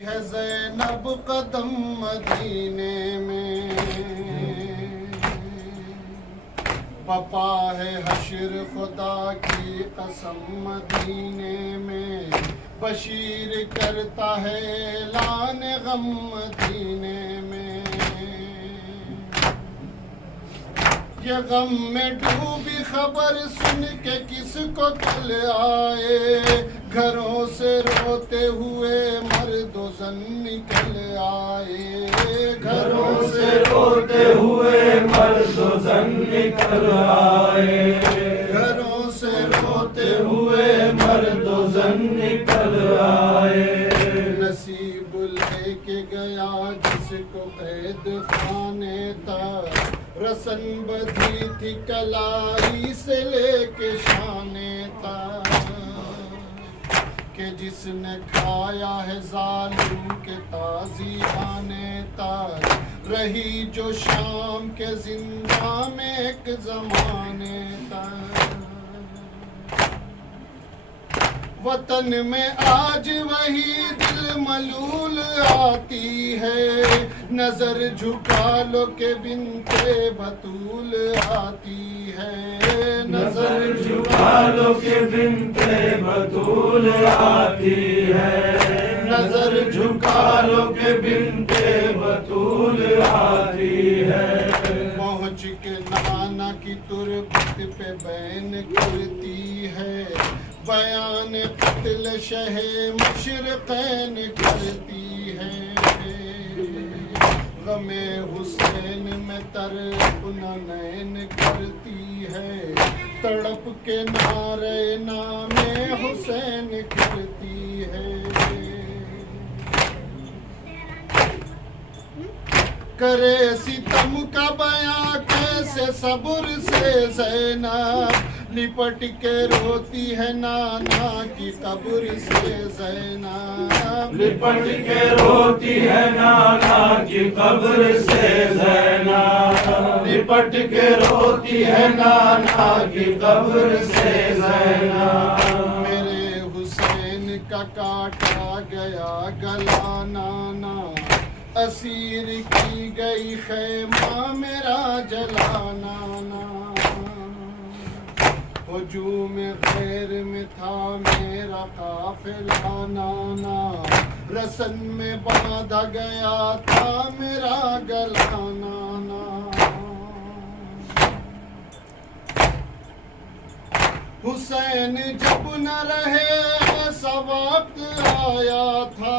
है ज़ैनब कदम मदीने में, पपा है हश्र खुदा की कसम मदीने में, बशीर करता है ऐलान गम मदीने में। ये गम में डूबी खबर सुन के किसको कल आए, घरों से रोते हुए मर्दो जन निकल आए, घरों से रोते हुए मर्दो जन निकल आए, घरों से रोते हुए मर्दो जन निकल आए। नसीब लेके गया जिसको कैद खाने तक, रसन बधी थी कलाई से लेके शाने तक, कि जिसने खाया है जालिम के ताज़ियाने तक, रही जो शाम के जिंदा में एक जमाने तक। वतन में आज वही दिल मलूल आती है, नजर झुका लो के बिनते बतूल आती है, नजर झुका लो के बिनते बतूल आती है, नजर झुका लो के बिनते बतूल आती है। पहुँच के नाना की तुरबत पे बैन करती है, बयान कत्ल शहे मशरक़ैन करती है, गमे हुसैन में तरपना नैन करती है, तड़प के नारे नामे हुसैन करती है। करे सितम का बयां कैसे सब्र से ज़ैनब, लिपट के रोती है नाना की कब्र से ज़ैनब, लिपट के रोती है नाना की कब्र से ज़ैनब, लिपट के रोती है नाना की कब्र से ज़ैनब। मेरे हुसैन का काटा गया गला नाना, असीर की गई खैमा मेरा जला नाना, हुजूम खैर में था मेरा काफिला नाना, रसन में बांधा गया था मेरा गला नाना। हुसैन जब न रहे ऐसा वक्त आया था,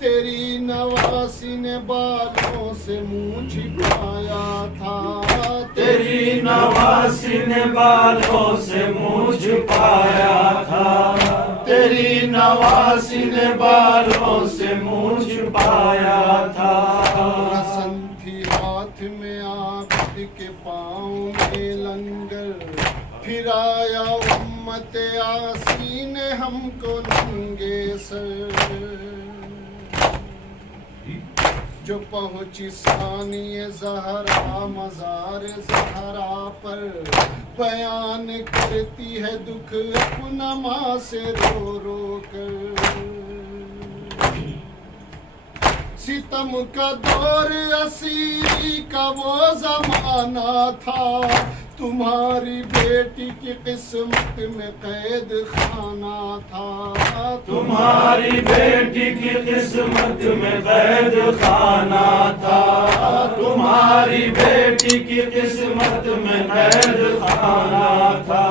तेरी नवासी ने बालों से मुँह छिपाया था, तेरी नवासी ने बालों से मुँह छुपाया था, तेरी नवासी ने बालों से मुँह छुपाया था। रसन थी हाथ में आबिद के पाँव में लंगर, फिर आया उम्मत आसी ने हमको नंगे सर, जो पहुँची सानिए ज़हरा मज़ार ज़हरा पर, बयान करती है दुख अपना माँ से रो रो कर। सितम का दौर असीरी का वो ज़माना था, तुम्हारी बेटी की किस्मत में कैद खाना था, तुम्हारी बेटी की किस्मत में कैद खाना था, तुम्हारी बेटी की किस्मत में कैद खाना था।